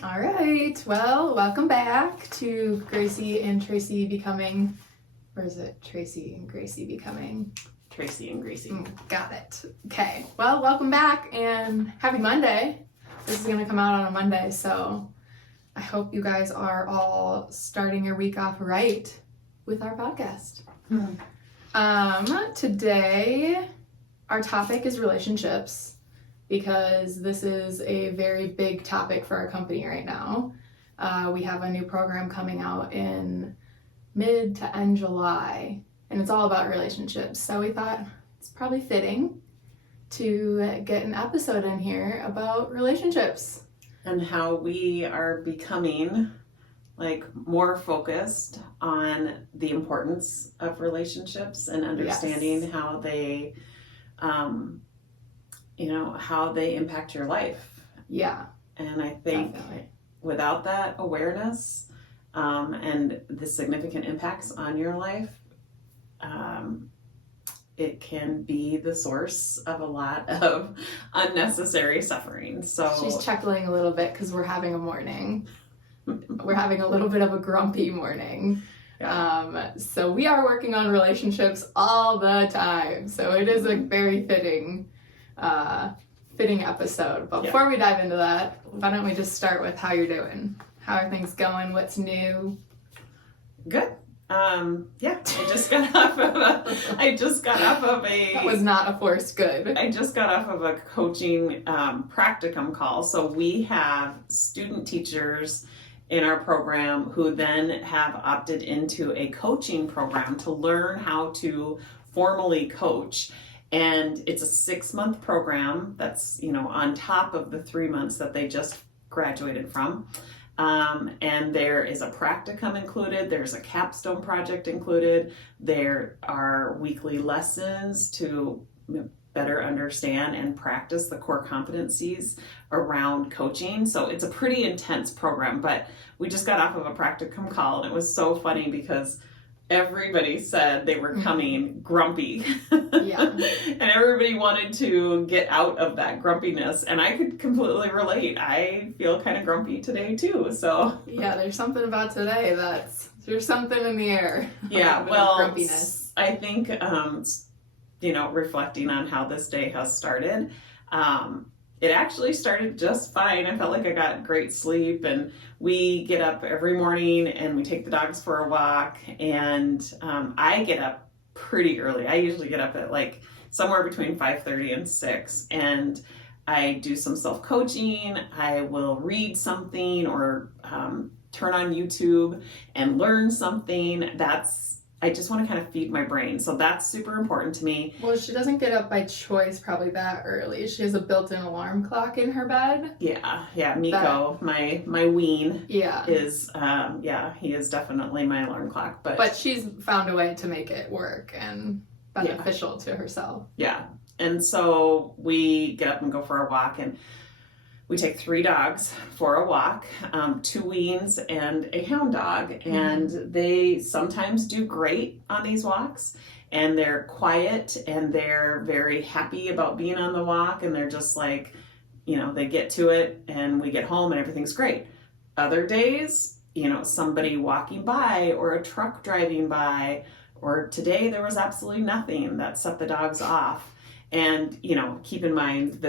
All right. Well, welcome back to Gracie and Tracy becoming, or is it Tracy and Gracie becoming? Tracy and Gracie. Got it. Okay. Well, welcome back and happy Monday. This is going to come out on a Monday, so I hope you guys are all starting your week off right with our podcast. Today, our topic is relationships, because this is a very big topic for our company right now. We have a new program coming out in mid to end July, and it's all about relationships. So we thought it's probably fitting to get an episode in here about relationships. And how we are becoming more focused on the importance of relationships and understanding how they how they impact your life. Yeah. And I think without that awareness and the significant impacts on your life, it can be the source of a lot of unnecessary suffering. So she's chuckling a little bit because we're having a morning. We're having a little bit of a grumpy morning. Yeah. So we are working on relationships all the time. So it is a very fitting episode. But before we dive into that, why don't we just start with how you're doing? How are things going? What's new? Good. I just got off of a That was not a forced good. I just got off of a coaching practicum call. So we have student teachers in our program who then have opted into a coaching program to learn how to formally coach. And it's a 6-month program that's, on top of the 3 months that they just graduated from. And there is a practicum included. There's a capstone project included. There are weekly lessons to better understand and practice the core competencies around coaching. So it's a pretty intense program, but we just got off of a practicum call, and it was so funny because everybody said they were coming grumpy. Yeah. And everybody wanted to get out of that grumpiness. And I could completely relate. I feel kind of grumpy today too. So yeah, there's something about today there's something in the air. Yeah, well, grumpiness. I think, reflecting on how this day has started, it actually started just fine. I felt like I got great sleep, and we get up every morning and we take the dogs for a walk, and I get up pretty early. I usually get up at somewhere between 5:30 and 6, and I do some self-coaching. I will read something or turn on YouTube and learn something. I just want to kind of feed my brain. So that's super important to me. Well, she doesn't get up by choice probably that early. She has a built-in alarm clock in her bed. Yeah. Miko, my ween, is, he is definitely my alarm clock. But she's found a way to make it work and beneficial to herself. Yeah. And so we get up and go for a walk, and we take 3 dogs for a walk, 2 weans and a hound dog, and they sometimes do great on these walks, and they're quiet and they're very happy about being on the walk, and they're just they get to it and we get home and everything's great. Other days, somebody walking by or a truck driving by, or today there was absolutely nothing that set the dogs off. And, keep in mind,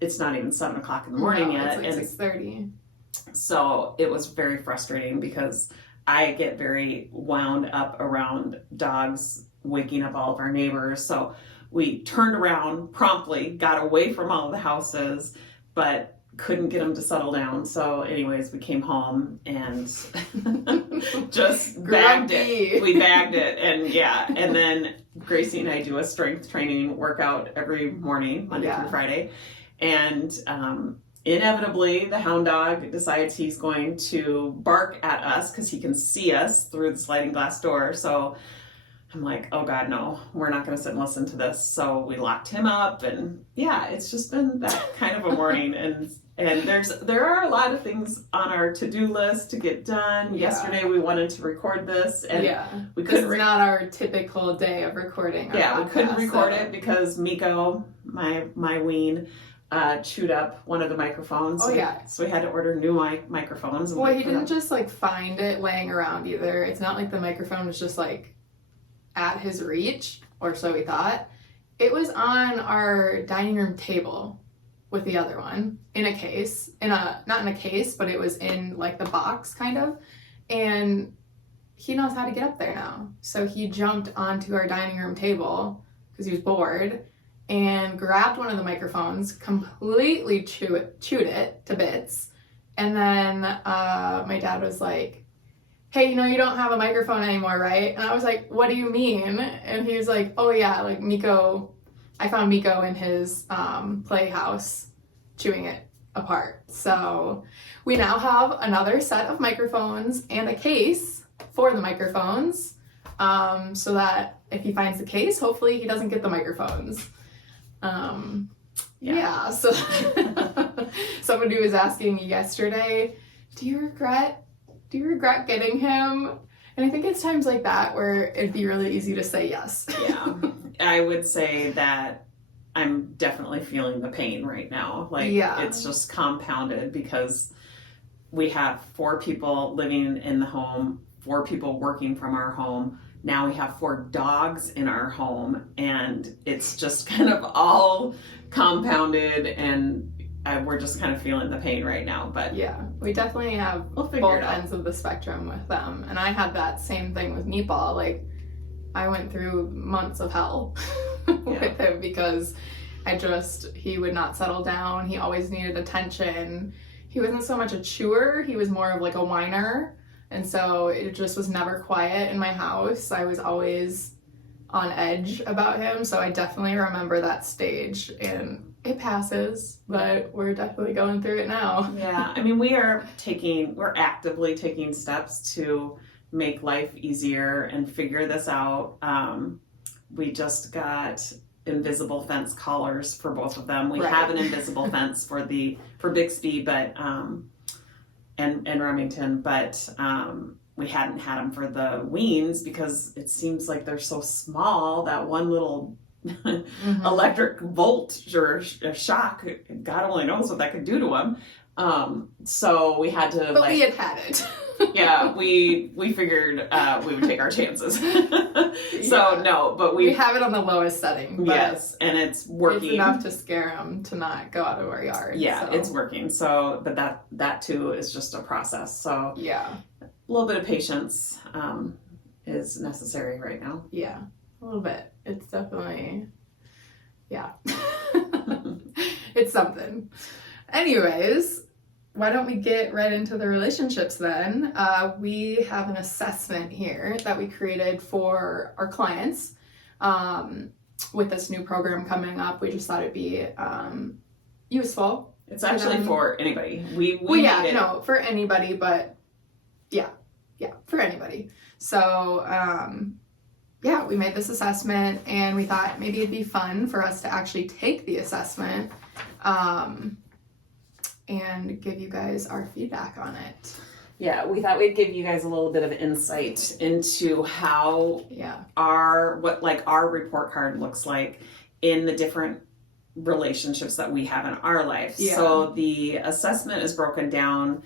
it's not even 7 o'clock in the morning yet. It's 6:30. So it was very frustrating because I get very wound up around dogs waking up all of our neighbors. So we turned around promptly, got away from all of the houses, but couldn't get them to settle down. So anyways, we came home and just bagged it. We bagged it. And then Gracie and I do a strength training workout every morning, Monday through Friday. And inevitably, the hound dog decides he's going to bark at us because he can see us through the sliding glass door. So I'm like, oh God, no, we're not going to sit and listen to this. So we locked him up, and it's just been that kind of a morning. And there are a lot of things on our to-do list to get done. Yeah. Yesterday we wanted to record this, and we couldn't. This is not our typical day of recording. We couldn't record it because Miko, my ween, chewed up one of the microphones. Oh, yeah. So we had to order new microphones. Well, he didn't just like find it laying around either. It's not like the microphone was just like at his reach, or so we thought. It was on our dining room table with the other one in a case, not in a case, but it was in like the box kind of. And he knows how to get up there now. So he jumped onto our dining room table because he was bored and grabbed one of the microphones, completely chewed it to bits. And then my dad was like, hey, you don't have a microphone anymore, right? And I was like, what do you mean? And he was like, oh yeah, like I found Miko in his playhouse chewing it apart. So we now have another set of microphones and a case for the microphones, so that if he finds the case, hopefully he doesn't get the microphones. Yeah, so somebody was asking me yesterday, do you regret getting him? And I think it's times like that where it'd be really easy to say yes. Yeah, I would say that I'm definitely feeling the pain right now. Like, it's just compounded because we have 4 people living in the home, 4 people working from our home. Now we have 4 dogs in our home, and it's just kind of all compounded, and we're just kind of feeling the pain right now. But yeah, we definitely have both ends of the spectrum with them. And I had that same thing with Meatball. Like, I went through months of hell with him because he would not settle down. He always needed attention. He wasn't so much a chewer, he was more of like a whiner. And so it just was never quiet in my house. I was always on edge about him. So I definitely remember that stage, and it passes, but we're definitely going through it now. Yeah, I mean, we're actively taking steps to make life easier and figure this out. We just got invisible fence collars for both of them. We have an invisible fence for Bixby, but and Remington, but we hadn't had them for the weens because it seems like they're so small that one little electric bolt or shock, God only knows what that could do to them. So we had to. But we had it. Yeah, we figured we would take our chances. So no, but we have it on the lowest setting. But yes, and it's working. It's enough to scare them to not go out of our yard. Yeah, so. It's working. So, but that too is just a process. So yeah, a little bit of patience is necessary right now. Yeah, a little bit. It's definitely, yeah, it's something. Anyways, why don't we get right into the relationships then? We have an assessment here that we created for our clients. With this new program coming up, we just thought it'd be useful. It's actually for anybody. For anybody, but yeah, for anybody. So we made this assessment, and we thought maybe it'd be fun for us to actually take the assessment and give you guys our feedback on it. Yeah, we thought we'd give you guys a little bit of insight into how our report card looks like in the different relationships that we have in our life. Yeah. So the assessment is broken down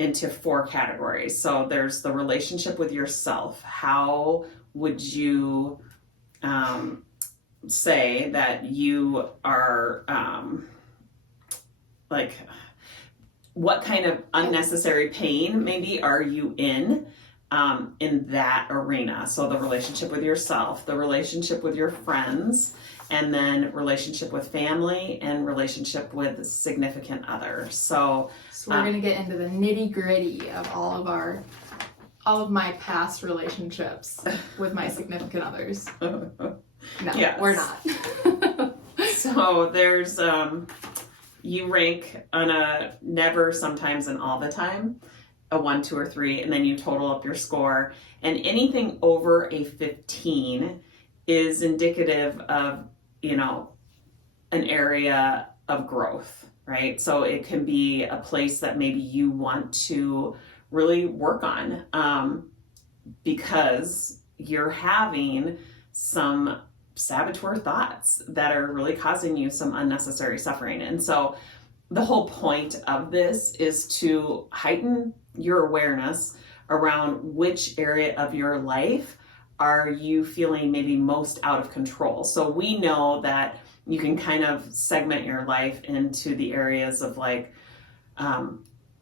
into 4 categories. So there's the relationship with yourself. How would you say that you are what kind of unnecessary pain maybe are you in that arena? So the relationship with yourself, the relationship with your friends, and then relationship with family and relationship with significant other. So we're going to get into the nitty gritty of all of my past relationships with my significant others. No, we're not. So there's you rank on a never, sometimes, and all the time, a 1, 2, or 3, and then you total up your score. And anything over a 15 is indicative of, an area of growth, right? So it can be a place that maybe you want to really work on because you're having some saboteur thoughts that are really causing you some unnecessary suffering. And so the whole point of this is to heighten your awareness around which area of your life are you feeling maybe most out of control. So we know that you can kind of segment your life into the areas of like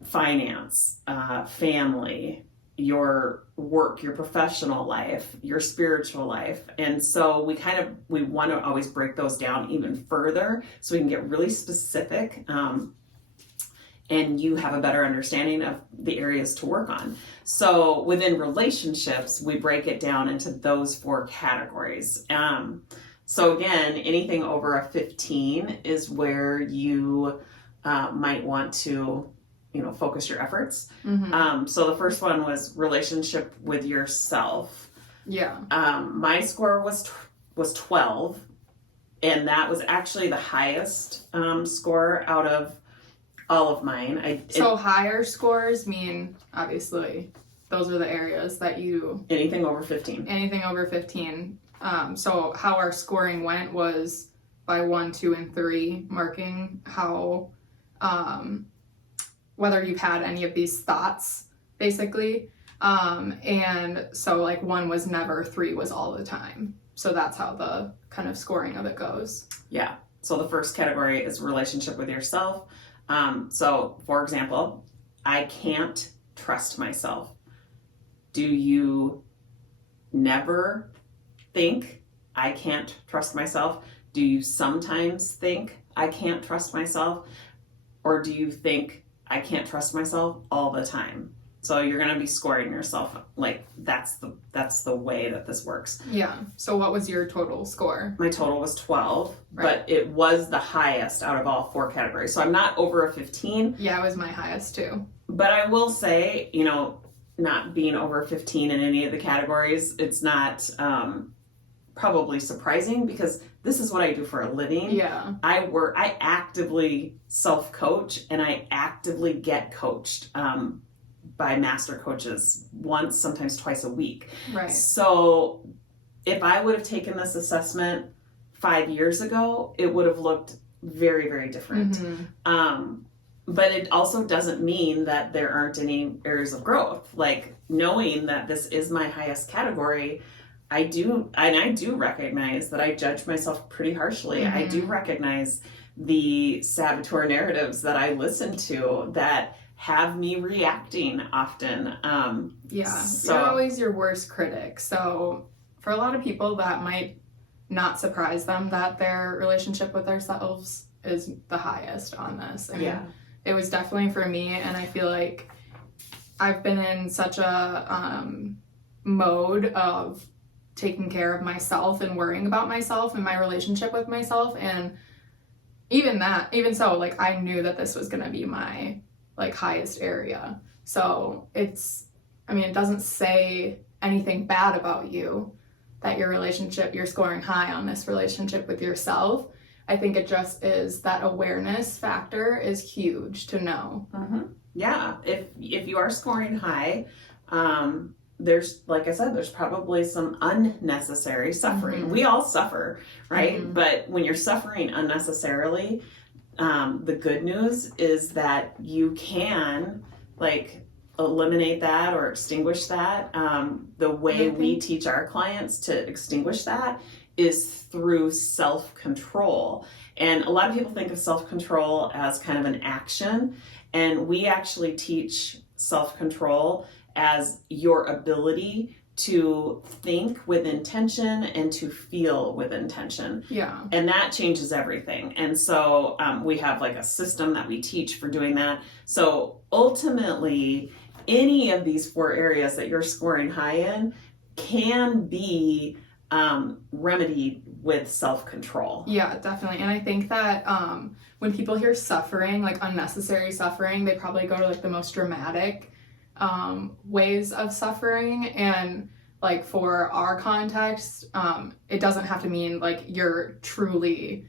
finance, family, your work, your professional life, your spiritual life. And so we want to always break those down even further so we can get really specific, and you have a better understanding of the areas to work on. So within relationships, we break it down into those 4 categories. So again, anything over a 15 is where you might want to, focus your efforts. So the first one was relationship with yourself. Yeah. My score was 12, and that was actually the highest score out of all of mine. So higher scores mean, obviously, those are the areas that you... Anything over 15. Anything over 15. So how our scoring went was by 1, 2, and 3, marking how... whether you've had any of these thoughts, basically. And so like 1 was never, 3 was all the time. So that's how the kind of scoring of it goes. Yeah. So the first category is relationship with yourself. So for example, I can't trust myself. Do you never think I can't trust myself? Do you sometimes think I can't trust myself? Or do you think I can't trust myself all the time? So you're going to be scoring yourself like that's the way that this works. Yeah. So what was your total score? My total was 12, right. But it was the highest out of all 4 categories. So I'm not over a 15. Yeah, it was my highest too. But I will say, not being over 15 in any of the categories, it's not probably surprising because this is what I do for a living. Yeah. I actively self-coach and I actively get coached by master coaches once, sometimes twice a week. Right. So if I would have taken this assessment 5 years ago, it would have looked very, very different. Mm-hmm. But it also doesn't mean that there aren't any areas of growth. Like knowing that this is my highest category, I do recognize that I judge myself pretty harshly. Mm-hmm. I do recognize the saboteur narratives that I listen to that have me reacting often. So you're always your worst critic. So for a lot of people, that might not surprise them that their relationship with themselves is the highest on this. I mean, it was definitely for me, and I feel like I've been in such a mode of taking care of myself and worrying about myself and my relationship with myself, and even so, like I knew that this was gonna be my like highest area. So it doesn't say anything bad about you that you're scoring high on this relationship with yourself. I think it just is that awareness factor is huge to know. Mm-hmm. Yeah, if you are scoring high, there's, like I said, there's probably some unnecessary suffering. Mm-hmm. We all suffer, right? Mm-hmm. But when you're suffering unnecessarily, the good news is that you can eliminate that or extinguish that. The way we teach our clients to extinguish that is through self-control. And a lot of people think of self-control as kind of an action, and we actually teach self-control as your ability to think with intention and to feel with intention. Yeah. And that changes everything. And so we have a system that we teach for doing that. So ultimately, any of these 4 areas that you're scoring high in can be remedied with self-control. Yeah, definitely. And I think that when people hear suffering, like unnecessary suffering, they probably go to the most dramatic ways of suffering. And for our context, it doesn't have to mean you're truly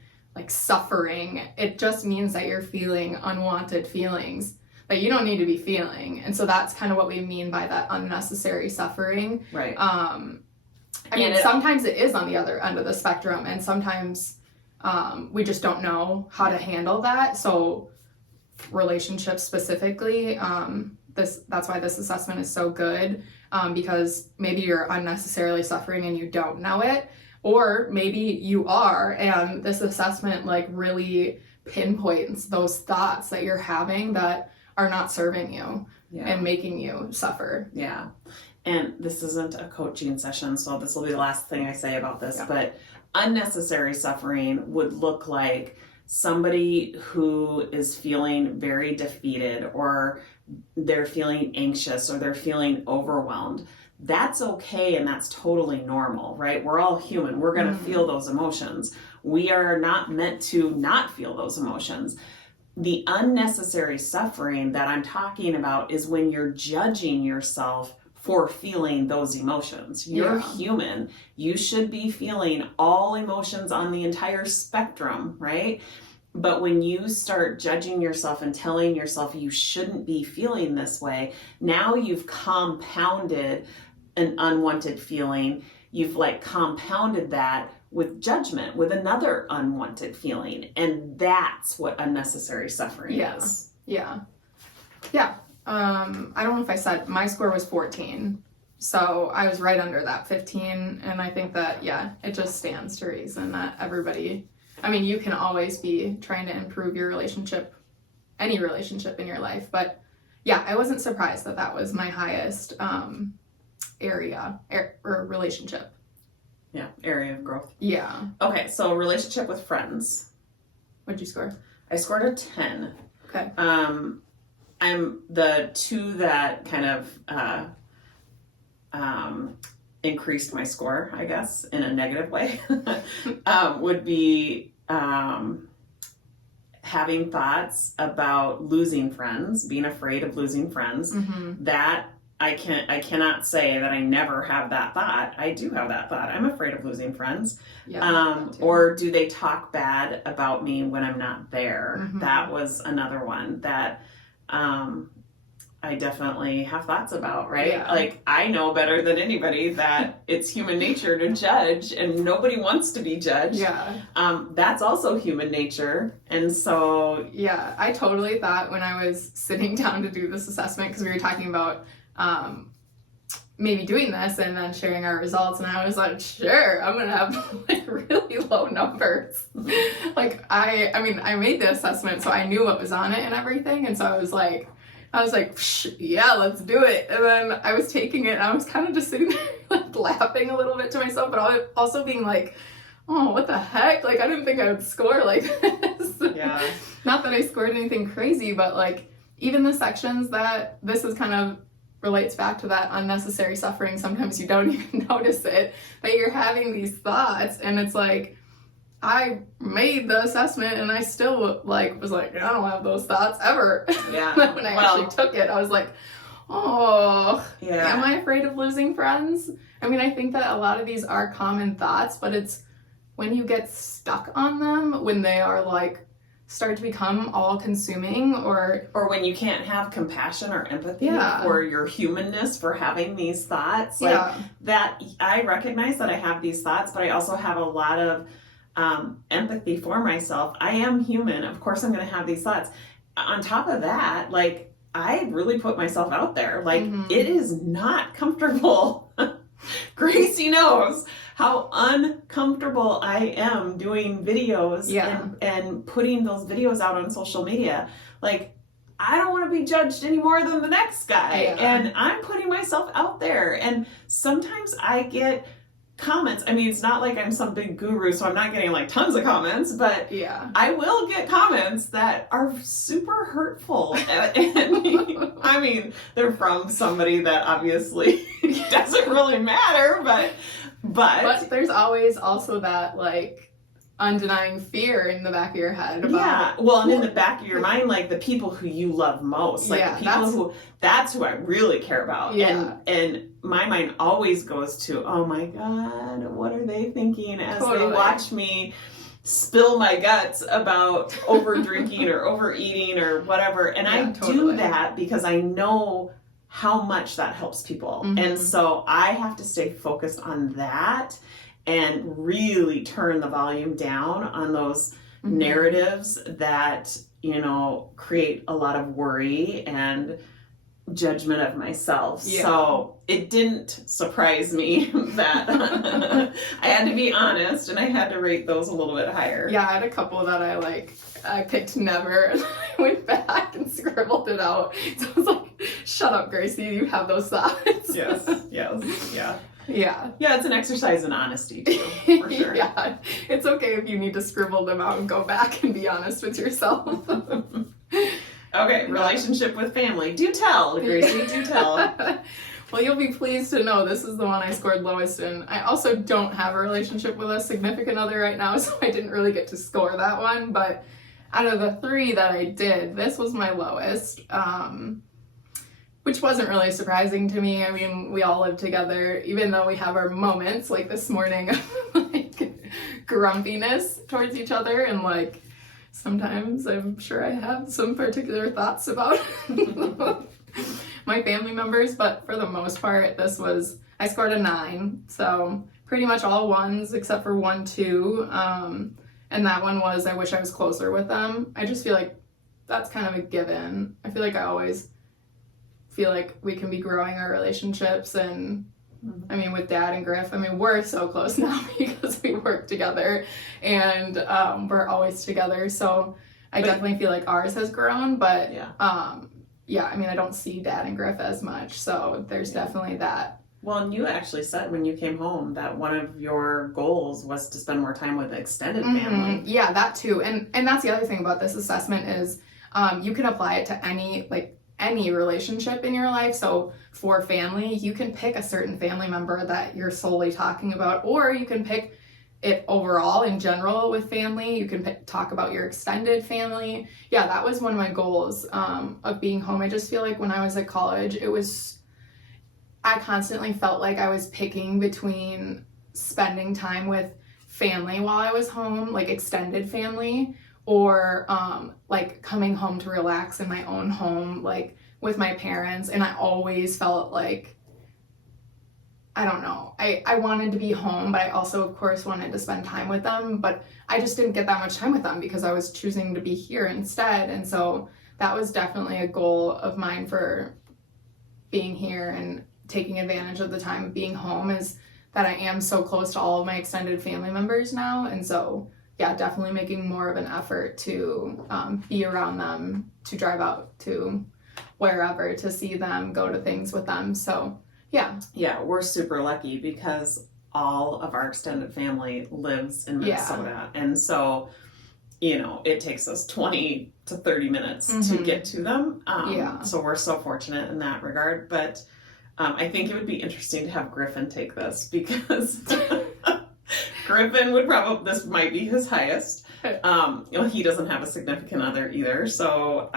suffering. It just means that you're feeling unwanted feelings that you don't need to be feeling. And so that's kind of what we mean by that unnecessary suffering. Right. I mean, sometimes it is on the other end of the spectrum, and sometimes we just don't know how to handle that. So relationships specifically, that's why this assessment is so good, because maybe you're unnecessarily suffering and you don't know it, or maybe you are, and this assessment like really pinpoints those thoughts that you're having that are not serving you and making you suffer. Yeah. And this isn't a coaching session, so this will be the last thing I say about this, but unnecessary suffering would look like somebody who is feeling very defeated, or they're feeling anxious, or they're feeling overwhelmed. That's okay, and that's totally normal, right? We're all human. We're going to feel those emotions. We are not meant to not feel those emotions. The unnecessary suffering that I'm talking about is when you're judging yourself for feeling those emotions. You're human. You should be feeling all emotions on the entire spectrum, right? But when you start judging yourself and telling yourself you shouldn't be feeling this way, now you've compounded an unwanted feeling. You've like compounded that with judgment, with another unwanted feeling. And that's what unnecessary suffering is. Yeah. I don't know if I said my score was 14. So I was right under that 15. And I think that, it just stands to reason that everybody, I mean, you can always be trying to improve your relationship, any relationship in your life. But I wasn't surprised that that was my highest area or relationship. Yeah, area of growth. Yeah. Okay, so relationship with friends. What'd you score? I scored a 10. Okay. I'm the two that kind of increased my score, I guess, in a negative way, would be having thoughts about losing friends, being afraid of losing friends. That I cannot say that I never have that thought. I do have that thought. I'm afraid of losing friends. Or do they talk bad about me when I'm not there? That was another one that I definitely have thoughts about, right? Like, I know better than anybody that it's human nature to judge, and nobody wants to be judged. That's also human nature. And so... Yeah, I totally thought when I was sitting down to do this assessment, because we were talking about maybe doing this and then sharing our results, and I was like, sure, I'm gonna have like really low numbers. Like I made the assessment, so I knew what was on it and everything, and so I was like, yeah, let's do it. And then I was taking it, and I was kind of just sitting there like laughing a little bit to myself, but also being like, oh, what the heck? Like, I didn't think I would score like this. Not that I scored anything crazy, but like even the sections that this is kind of relates back to that unnecessary suffering. Sometimes you don't even notice it, that you're having these thoughts, and it's like, I made the assessment and I still like was like, I don't have those thoughts ever. When I actually took it, I was like, oh, am I afraid of losing friends? I mean, I think that a lot of these are common thoughts, but it's when you get stuck on them, when they are like start to become all-consuming, or when you can't have compassion or empathy for your humanness for having these thoughts. Like that, I recognize that I have these thoughts, but I also have a lot of empathy for myself. I am human. Of course I'm going to have these thoughts. On top of that, like, I really put myself out there. Like, it is not comfortable. Gracie knows how uncomfortable I am doing videos and putting those videos out on social media. Like, I don't want to be judged any more than the next guy. And I'm putting myself out there. And sometimes I get comments. I mean, it's not like I'm some big guru, so I'm not getting like tons of comments, but I will get comments that are super hurtful. And I mean, they're from somebody that obviously doesn't really matter, but there's always also that like undenying fear in the back of your head about and in the back of your mind, like the people who you love most, like the people that's who I really care about. And my mind always goes to, oh my God, what are they thinking as they watch me spill my guts about over drinking or overeating or whatever. And I do that because I know how much that helps people. Mhm. And so I have to stay focused on that and really turn the volume down on those Mhm. narratives that, create a lot of worry and judgment of myself. Yeah. So it didn't surprise me that I had to be honest and I had to rate those a little bit higher. Yeah, I had a couple that I picked never, and I went back and scribbled it out. So I was like, shut up, Gracie, you have those thoughts. Yes, yeah. Yeah. Yeah, it's an exercise in honesty too, for sure. Yeah, it's okay if you need to scribble them out and go back and be honest with yourself. Okay, relationship with family. Do tell, Gracie, do tell. Well, you'll be pleased to know this is the one I scored lowest in. I also don't have a relationship with a significant other right now, so I didn't really get to score that one. But out of the 3 that I did, this was my lowest, which wasn't really surprising to me. I mean, we all live together, even though we have our moments, like this morning, of like grumpiness towards each other, and like sometimes I'm sure I have some particular thoughts about my family members, but for the most part, I scored a 9, so pretty much all 1s except for 1, 2, and that one was I wish I was closer with them. I just feel like that's kind of a given. I feel like I always feel like we can be growing our relationships, and I mean, with Dad and Griff, I mean, we're so close now because we work together and we're always together, so I definitely feel like ours has grown, but yeah, I mean, I don't see Dad and Griff as much, so there's definitely that. Well, and you actually said when you came home that one of your goals was to spend more time with the extended family. Yeah, that too. And that's the other thing about this assessment is you can apply it to any relationship in your life. So for family, you can pick a certain family member that you're solely talking about, or you can pick it overall in general with family. You can talk about your extended family. Yeah, that was one of my goals of being home. I just feel like when I was at college, I constantly felt like I was picking between spending time with family while I was home, like extended family, or like coming home to relax in my own home, like with my parents. And I always felt like, I don't know, I wanted to be home, but I also of course wanted to spend time with them, but I just didn't get that much time with them because I was choosing to be here instead. And so that was definitely a goal of mine for being here and taking advantage of the time of being home, is that I am so close to all of my extended family members now. And so yeah, definitely making more of an effort to be around them, to drive out to wherever, to see them, go to things with them. So yeah. Yeah, we're super lucky because all of our extended family lives in Minnesota. Yeah. And so, it takes us 20 to 30 minutes to get to them. So we're so fortunate in that regard. But I think it would be interesting to have Griffin take this because Griffin this might be his highest. He doesn't have a significant other either, so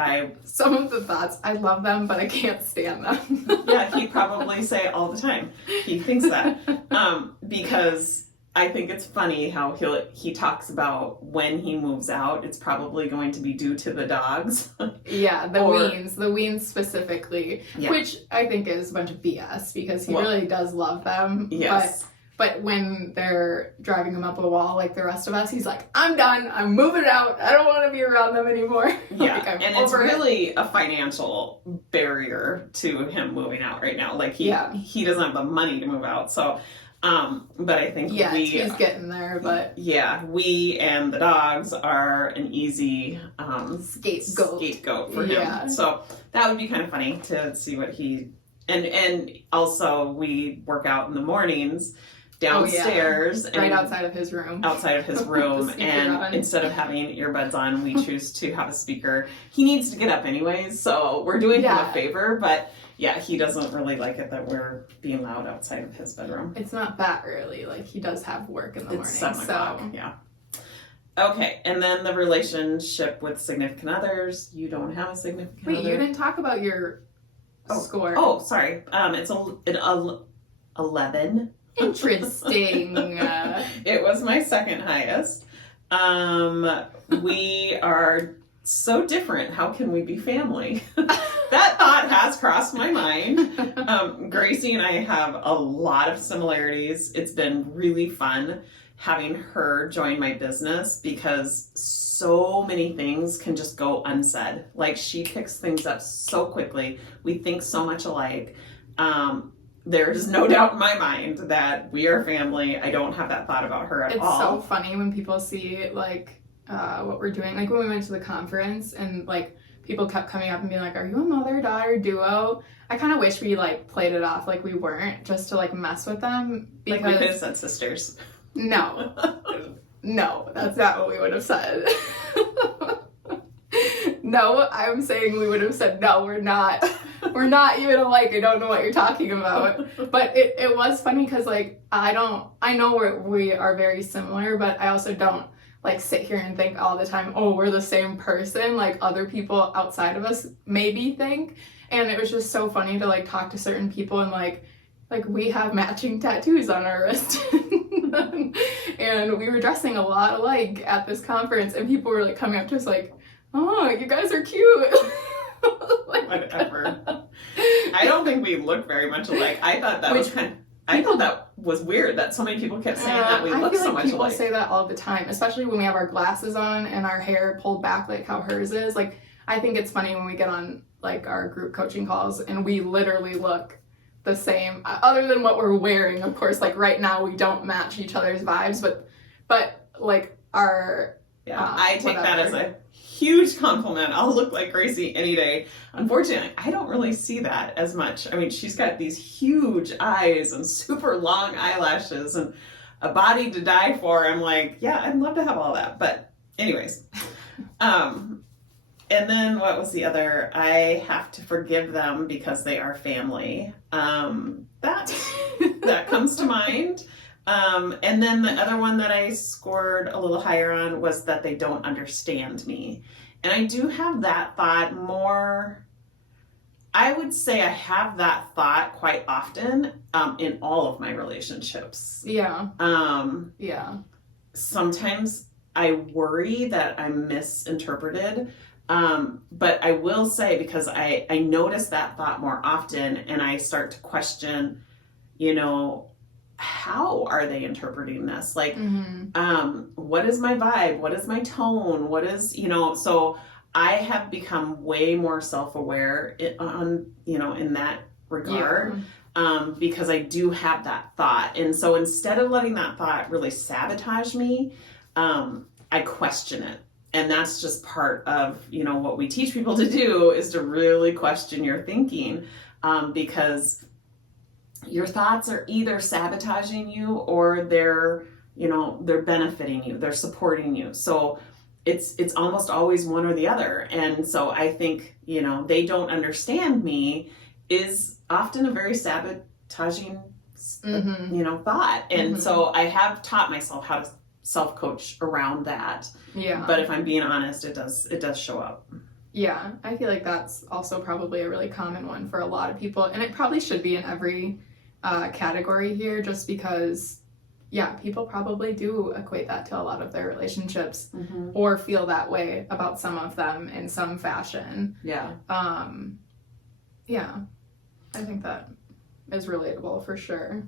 some of the thoughts, I love them, but I can't stand them. Yeah, he'd probably say all the time. He thinks that. Because I think it's funny how he talks about when he moves out, it's probably going to be due to the dogs. Yeah, the weens specifically, which I think is a bunch of BS because he really does love them. Yes. But when they're driving him up a wall like the rest of us, he's like, I'm done. I'm moving out. I don't want to be around them anymore. Yeah, and it's really a financial barrier to him moving out right now. Like he doesn't have the money to move out. So, but I think he's getting there. But yeah, we and the dogs are an easy scapegoat for him. So that would be kind of funny to see what he and also we work out in the mornings downstairs, right outside of his room. And instead of having earbuds on, we choose to have a speaker. He needs to get up anyways, so we're doing him a favor, but yeah, he doesn't really like it that we're being loud outside of his bedroom. It's not that early, like he does have work in the morning. 7 o'clock, yeah. Okay, and then the relationship with significant others. You don't have a significant other. Wait, you didn't talk about your score. Oh, sorry. It's an 11. Interesting. It was my second highest. We are so different. How can we be family? That thought has crossed my mind. Gracie and I have a lot of similarities. It's been really fun having her join my business because so many things can just go unsaid. Like, she picks things up so quickly. We think so much alike. There is no doubt in my mind that we are family. I don't have that thought about her at all. It's so funny when people see like what we're doing. Like when we went to the conference and like people kept coming up and being like, "Are you a mother-daughter duo?" I kind of wish we like played it off like we weren't, just to like mess with them. Because like we could have said sisters. No, no, that's not what we would have said. No, I'm saying we would have said, no, we're not. We're not even alike. I don't know what you're talking about. But it was funny because like I know we are very similar, but I also don't like sit here and think all the time, oh, we're the same person, like other people outside of us maybe think. And it was just so funny to like talk to certain people and like we have matching tattoos on our wrist. And we were dressing a lot alike at this conference, and people were like coming up to us like, "Oh, you guys are cute." Like, whatever. I don't think we look very much alike. I thought that was weird that so many people kept saying that we look so much alike. People say that all the time, especially when we have our glasses on and our hair pulled back like how hers is. Like, I think it's funny when we get on like our group coaching calls and we literally look the same, other than what we're wearing. Of course, like right now we don't match each other's vibes, but like our I take that as a huge compliment. I'll look like Gracie any day. Unfortunately, I don't really see that as much. I mean, she's got these huge eyes and super long eyelashes and a body to die for. I'm like, yeah, I'd love to have all that. But anyways, and then what was the other? I have to forgive them because they are family. That comes to mind. And then the other one that I scored a little higher on was that they don't understand me. And I do have that thought more. I would say I have that thought quite often in all of my relationships. Yeah. Yeah. Sometimes I worry that I'm misinterpreted. But I will say, because I notice that thought more often and I start to question, how are they interpreting this? Like, what is my vibe? What is my tone? What is, so I have become way more self-aware in that regard, because I do have that thought. And so instead of letting that thought really sabotage me, I question it. And that's just part of, what we teach people to do, is to really question your thinking, because your thoughts are either sabotaging you or they're benefiting you, they're supporting you. So it's almost always one or the other. And so I think, they don't understand me is often a very sabotaging, thought. And so I have taught myself how to self-coach around that. Yeah. But if I'm being honest, it does show up. Yeah. I feel like that's also probably a really common one for a lot of people. And it probably should be in every category here, just because, people probably do equate that to a lot of their relationships, or feel that way about some of them in some fashion. Yeah. I think that is relatable for sure.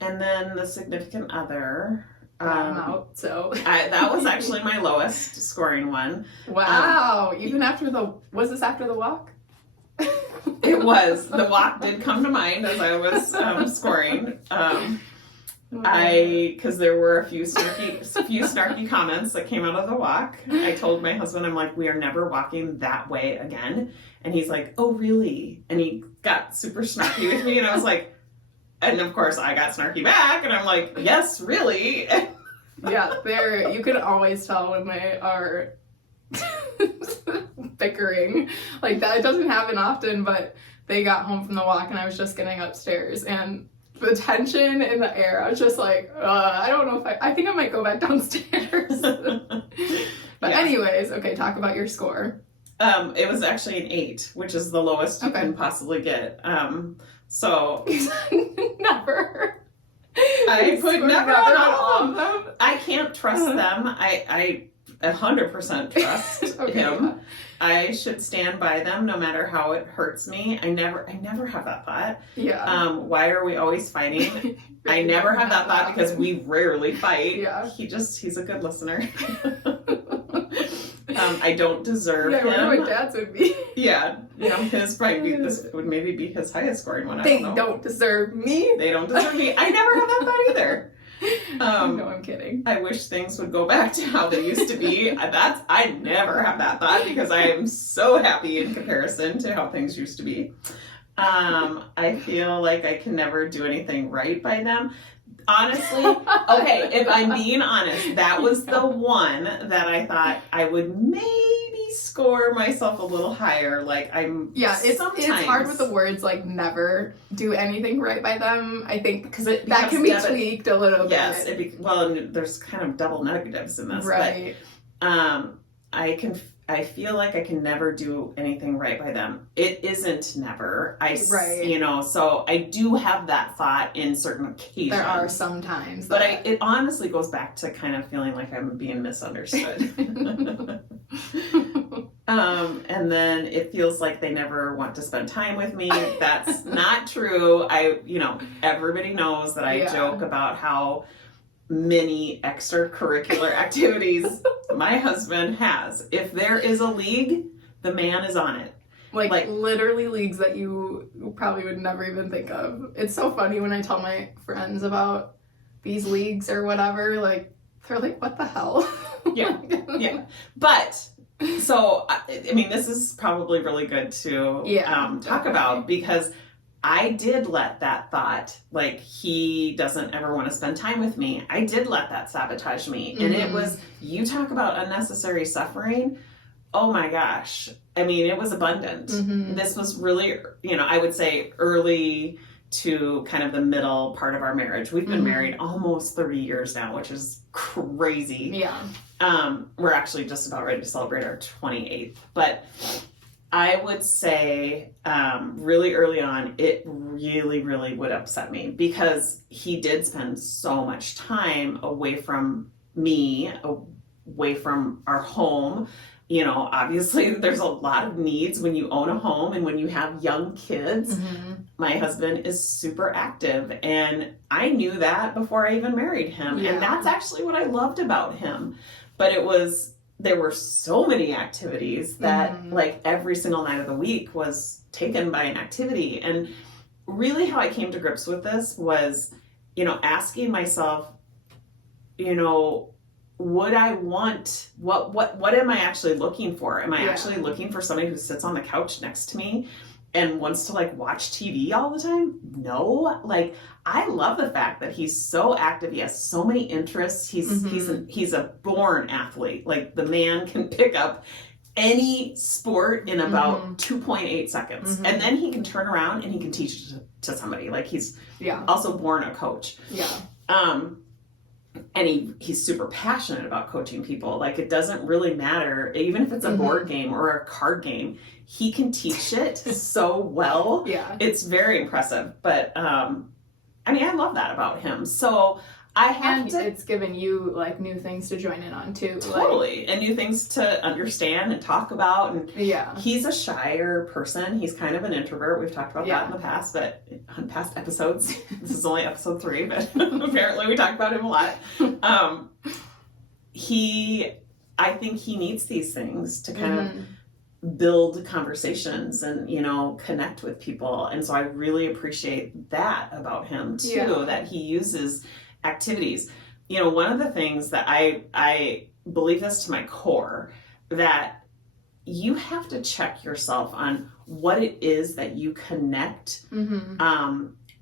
And then the significant other. I'm out, so. That was actually my lowest scoring one. Wow. Even was this after the walk? It was. The walk did come to mind as I was scoring. Because there were a few snarky comments that came out of the walk. I told my husband, I'm like, we are never walking that way again. And he's like, oh, really? And he got super snarky with me, and I was like, and of course I got snarky back, and I'm like, yes, really? Yeah, you can always tell when they are bickering. Like, that, it doesn't happen often, but they got home from the walk and I was just getting upstairs, and the tension in the air, I was just like, I don't know if I think I might go back downstairs. But anyways, okay, talk about your score. It was actually an 8, which is the lowest you can possibly get. So never. I put never on all of them. I can't trust them. I 100% trust Okay, him. yeah. I should stand by them no matter how it hurts me. I never have that thought. Yeah. Why are we always fighting? I Really never don't have that thought because often. we rarely fight. Yeah. He's a good listener. I don't deserve Yeah, I wonder him. what dad's would be. Yeah, his probably would maybe be his highest scoring one. I They don't know. don't deserve me. They don't deserve me. I never had that thought either. No, I'm kidding. I wish things would go back to how they used to be. I never have that thought because I am so happy in comparison to how things used to be. I feel like I can never do anything right by them. Honestly, okay, if I'm being honest, that was the one that I thought I would maybe score myself a little higher. Like it's hard with the words like never do anything right by them. I think because that can be tweaked a little bit. Yes, and there's kind of double negatives in this, right? But I feel like I can never do anything right by them. It isn't never. So I do have that thought in certain occasions. There are some times. But it honestly goes back to kind of feeling like I'm being misunderstood. And then it feels like they never want to spend time with me. That's not true. Everybody knows that I joke about how many extracurricular activities my husband has. If there is a league, the man is on it. Like literally leagues that you probably would never even think of. It's so funny when I tell my friends about these leagues or whatever, like they're like, what the hell? Yeah. But so this is probably really good to talk about, because I did let that thought, like, he doesn't ever want to spend time with me. I did let that sabotage me. And it was, you talk about unnecessary suffering. Oh my gosh. It was abundant. This was really, I would say early to kind of the middle part of our marriage. We've been married almost 30 years now, which is crazy. Yeah. We're actually just about ready to celebrate our 28th. But I would say really early on, it really, really would upset me because he did spend so much time away from me, away from our home. Obviously there's a lot of needs when you own a home and when you have young kids. My husband is super active, and I knew that before I even married him. And that's actually what I loved about him. But there were so many activities that like every single night of the week was taken by an activity. And really how I came to grips with this was, asking myself, would I want, what am I actually looking for? Am I actually looking for somebody who sits on the couch next to me and wants to like watch TV all the time? No. Like, I love the fact that he's so active. He has so many interests. He's a born athlete. Like, the man can pick up any sport in about 2.8 seconds. And then he can turn around and he can teach to somebody. Like, he's also born a coach. Yeah. And he's super passionate about coaching people. Like, it doesn't really matter, even if it's a board game or a card game, he can teach it so well. Yeah. It's very impressive. But, I love that about him. So it's given you like new things to join in on too. Totally. And new things to understand and talk about. And he's a shyer person. He's kind of an introvert. We've talked about that in the past, but on past episodes, this is only episode 3, but apparently we talked about him a lot. I think he needs these things to kind of build conversations and, connect with people. And so I really appreciate that about him too, that he uses activities. One of the things that I believe this to my core, that you have to check yourself on what it is that you connect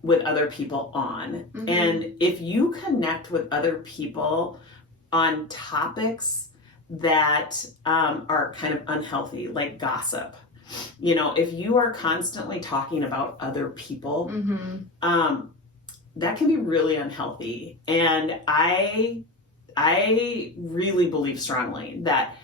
with other people on. And if you connect with other people on topics that are kind of unhealthy, like gossip, if you are constantly talking about other people, that can be really unhealthy. And I really believe strongly that,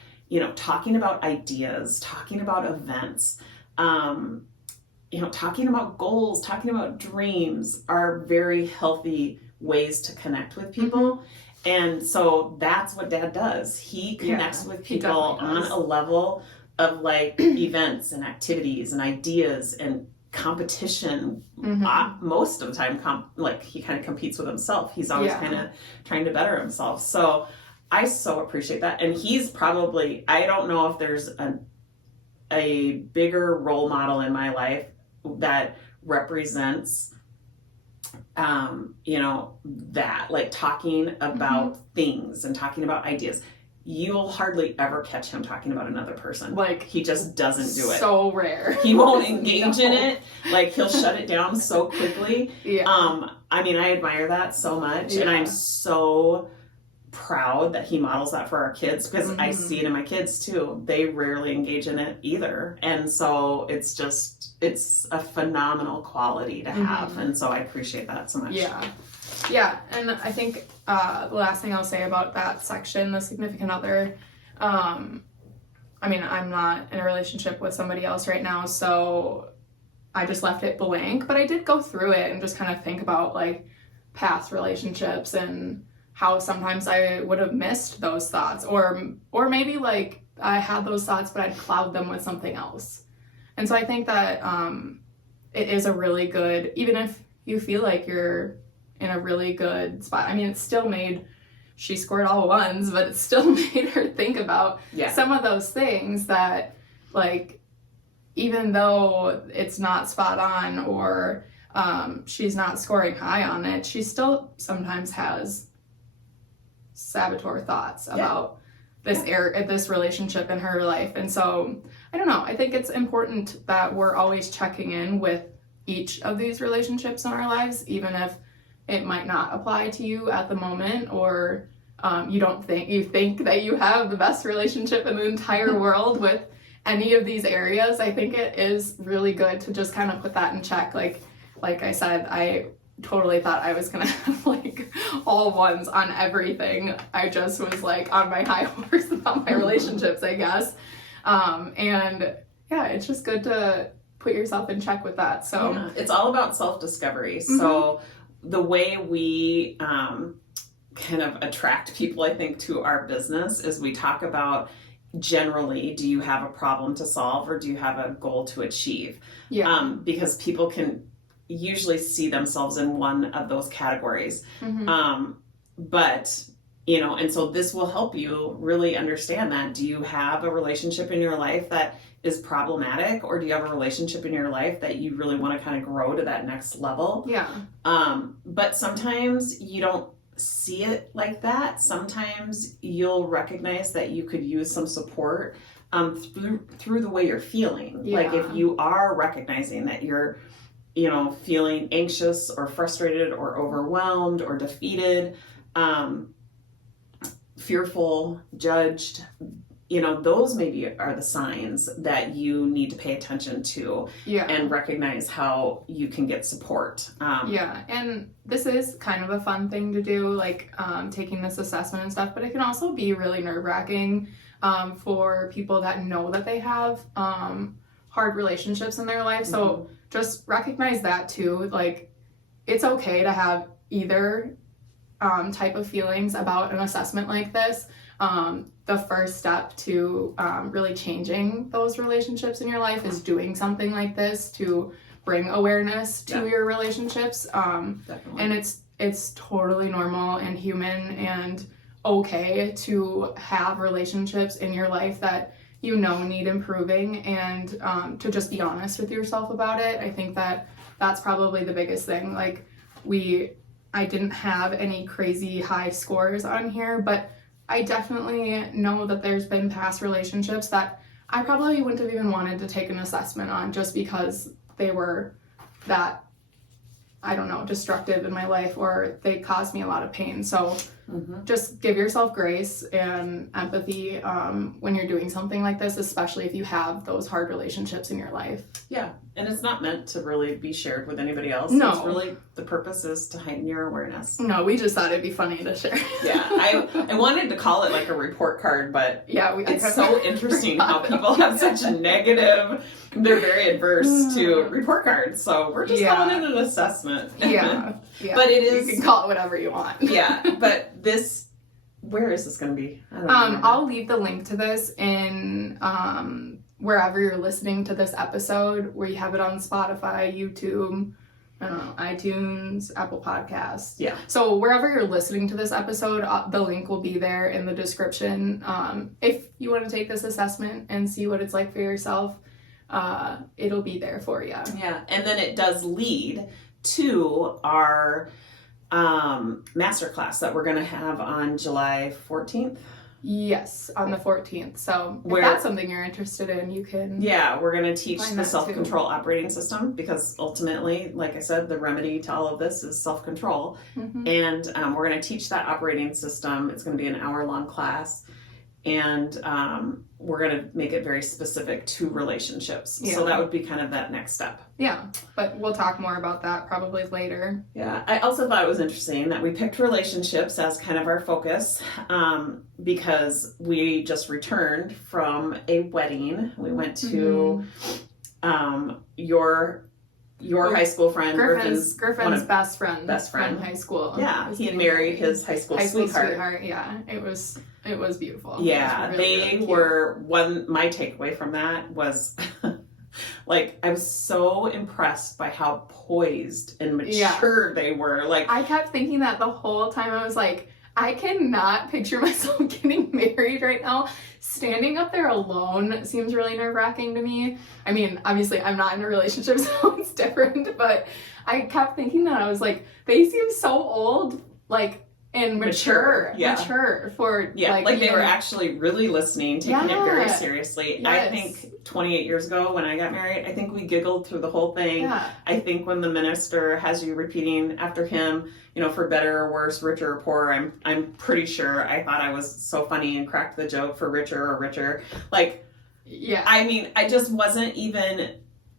talking about ideas, talking about events, talking about goals, talking about dreams are very healthy ways to connect with people. And so that's what Dad does. He connects with people on a level of like events and activities and ideas and competition. Most of the time, like he kind of competes with himself. He's always kind of trying to better himself. So I so appreciate that. And he's probably, I don't know if there's a bigger role model in my life that represents, that, like talking about things and talking about ideas. You'll hardly ever catch him talking about another person. Like, he just doesn't do it. So rare. He won't engage in it. Like, he'll shut it down so quickly. I mean, I admire that so much. And I'm so proud that he models that for our kids, because I see it in my kids too. They rarely engage in it either. And so it's a phenomenal quality to have. And so I appreciate that so much. Yeah, and I think the last thing I'll say about that section, the significant other, I mean, I'm not in a relationship with somebody else right now, so I just left it blank, but I did go through it and just kind of think about like past relationships and how sometimes I would have missed those thoughts, or maybe like I had those thoughts, but I'd cloud them with something else. And so I think that it is a really good, even if you feel like you're in a really good spot. I mean, it still made, she scored all ones, but it still made her think about some of those things that, like, even though it's not spot on or she's not scoring high on it, she still sometimes has saboteur thoughts about this relationship in her life. And so, I don't know, I think it's important that we're always checking in with each of these relationships in our lives, even if it might not apply to you at the moment, or you think that you have the best relationship in the entire world with any of these areas. I think it is really good to just kind of put that in check. Like I said, I totally thought I was gonna have like all ones on everything. I just was like on my high horse about my relationships, I guess. And yeah, it's just good to put yourself in check with that. So it's all about self-discovery. So the way we kind of attract people, I think, to our business is we talk about generally, do you have a problem to solve or do you have a goal to achieve? Because people can usually see themselves in one of those categories. But, and so this will help you really understand that. Do you have a relationship in your life that is problematic, or do you have a relationship in your life that you really want to kind of grow to that next level? But sometimes you don't see it like that. Sometimes you'll recognize that you could use some support through the way you're feeling. Like if you are recognizing that you're feeling anxious or frustrated or overwhelmed or defeated, fearful, judged, those maybe are the signs that you need to pay attention to and recognize how you can get support. And this is kind of a fun thing to do, like taking this assessment and stuff, but it can also be really nerve-wracking for people that know that they have hard relationships in their life. So just recognize that too. Like, it's okay to have either type of feelings about an assessment like this. The first step to really changing those relationships in your life is doing something like this to bring awareness to your relationships. And it's totally normal and human and okay to have relationships in your life that need improving, and to just be honest with yourself about it. I think that that's probably the biggest thing. Like, I didn't have any crazy high scores on here, but I definitely know that there's been past relationships that I probably wouldn't have even wanted to take an assessment on, just because they were that, I don't know, destructive in my life, or they caused me a lot of pain. So just give yourself grace and empathy when you're doing something like this, especially if you have those hard relationships in your life. And it's not meant to really be shared with anybody else. No. It's really, the purpose is to heighten your awareness. No, we just thought it'd be funny to share. I wanted to call it like a report card, but it's so interesting how people have such a negative, they're very adverse to report cards. So we're just calling it an assessment. But it is, you can call it whatever you want. But this where is this going to be? I don't remember. I'll leave the link to this in wherever you're listening to this episode, where you have it on Spotify, YouTube, I don't know, iTunes, Apple Podcasts. Yeah. So wherever you're listening to this episode, the link will be there in the description. If you want to take this assessment and see what it's like for yourself, it'll be there for you. Yeah, and then it does lead to our masterclass that we're going to have on July 14th. Yes, on the 14th. So if Where- that's something you're interested in, you can... Yeah, we're going to teach Find the that self-control operating system, because ultimately, like I said, the remedy to all of this is self-control. Mhm. And we're going to teach that operating system. It's going to be an hour-long class. And we're going to make it very specific to relationships. Yeah. So that would be kind of that next step. Yeah, but we'll talk more about that probably later. Yeah, I also thought it was interesting that we picked relationships as kind of our focus, because we just returned from a wedding. We went to your high school friend, Griffin's one of- best friend friend. from high school. Yeah, was he had getting married his high school sweetheart. Yeah, it was beautiful. Yeah, It was really, they really cute. were my takeaway from that was like, I was so impressed by how poised and mature they were. Like, I kept thinking that the whole time. I was like, I cannot picture myself getting married right now. Standing up there alone seems really nerve-wracking to me. I mean, obviously I'm not in a relationship, so it's different, but I kept thinking that. I was like, they seem so old, like, and mature for like they were actually really listening, taking it very seriously. Yes. I think 28 years ago when I got married, I think we giggled through the whole thing. Yeah. I think when the minister has you repeating after him, for better or worse, richer or poorer, I'm pretty sure I thought I was so funny and cracked the joke for richer or richer. Like, yeah. I mean, I just wasn't even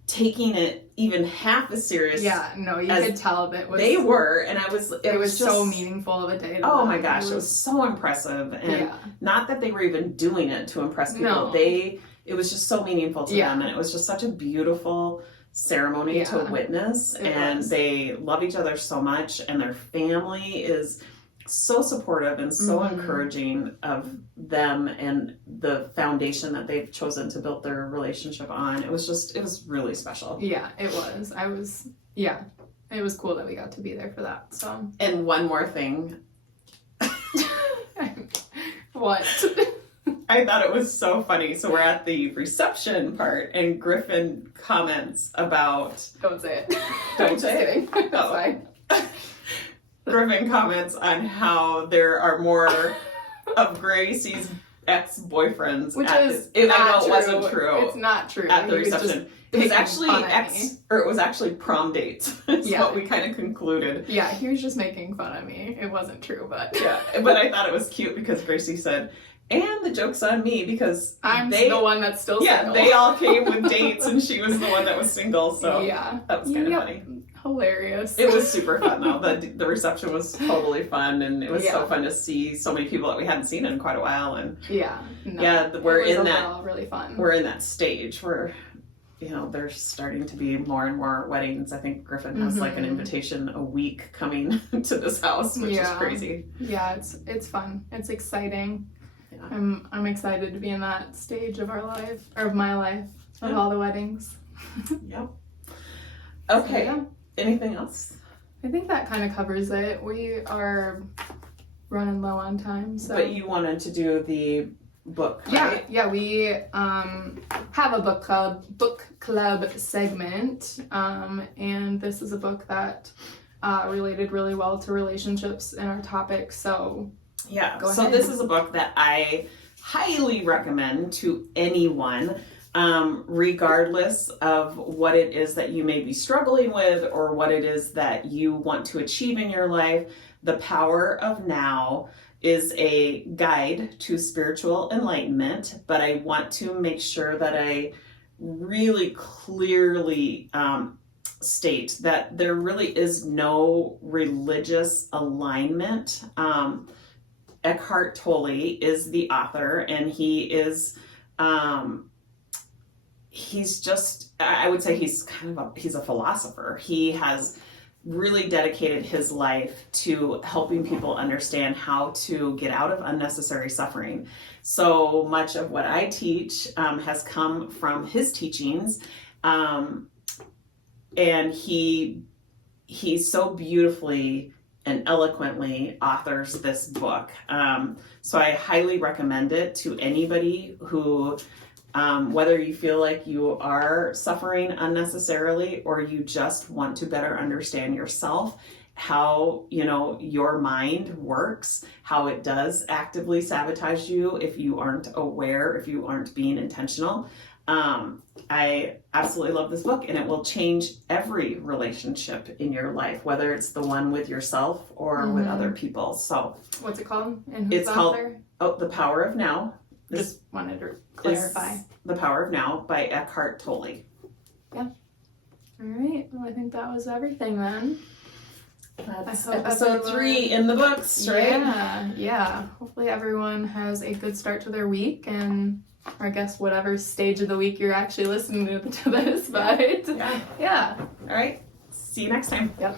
taking it even half as serious. Yeah, no, you could tell that they were, and it was just so meaningful of a day. Oh my gosh, it was so impressive, and not that they were even doing it to impress people. No. It was just so meaningful to them, and it was just such a beautiful ceremony to witness. They love each other so much, and their family is so supportive and so encouraging of them and the foundation that they've chosen to build their relationship on. It was really special. Yeah, it was. It was cool that we got to be there for that. So. And one more thing. What? I thought it was so funny. So we're at the reception part, and Griffin comments about... Don't say it. Don't say it. Kidding. That's fine. Griffin comments on how there are more of Gracie's ex-boyfriends. Which is I know not it wasn't true. It's not true. At the He was reception. just It was making actually fun at me. it was actually prom dates. Is what we kind of concluded. Yeah, he was just making fun of me. It wasn't true, but yeah. But I thought it was cute because Gracie said, and the joke's on me because I'm the one that's still single. Yeah, they all came with dates and she was the one that was single. So yeah, that was kind of funny. Hilarious. It was super fun though. The reception was totally fun, and it was so fun to see so many people that we hadn't seen in quite a while. And we're in that really fun. We're in that stage where there's starting to be more and more weddings. I think Griffin has like an invitation a week coming to this house, which is crazy. Yeah, it's fun. It's exciting. Yeah. I'm excited to be in that stage of our life, or of my life, of all the weddings. Yep. Okay. So, anything else? I think that kind of covers it. We are running low on time, so. But you wanted to do the book, right? Yeah, we have a book club segment, and this is a book that related really well to relationships and our topic. So yeah, go so ahead. This is a book that I highly recommend to anyone. Regardless of what it is that you may be struggling with or what it is that you want to achieve in your life, The Power of Now is a guide to spiritual enlightenment, but I want to make sure that I really clearly state that there really is no religious alignment. Eckhart Tolle is the author, and he is... he's just, I would say he's a philosopher. He has really dedicated his life to helping people understand how to get out of unnecessary suffering. So much of what I teach has come from his teachings, and he so beautifully and eloquently authors this book. So I highly recommend it to anybody who, whether you feel like you are suffering unnecessarily or you just want to better understand yourself, how, your mind works, how it does actively sabotage you if you aren't aware, if you aren't being intentional. I absolutely love this book, and it will change every relationship in your life, whether it's the one with yourself or with other people. So, what's it called? And who's it's the called author? The Power of Now. Just wanted to clarify. The Power of Now by Eckhart Tolle. Yeah. All right. Well, I think that was everything then. That's episode 3 in the books, right? Yeah. Hopefully everyone has a good start to their week, and or I guess whatever stage of the week you're actually listening to this, but yeah. All right. See you next time. Yep.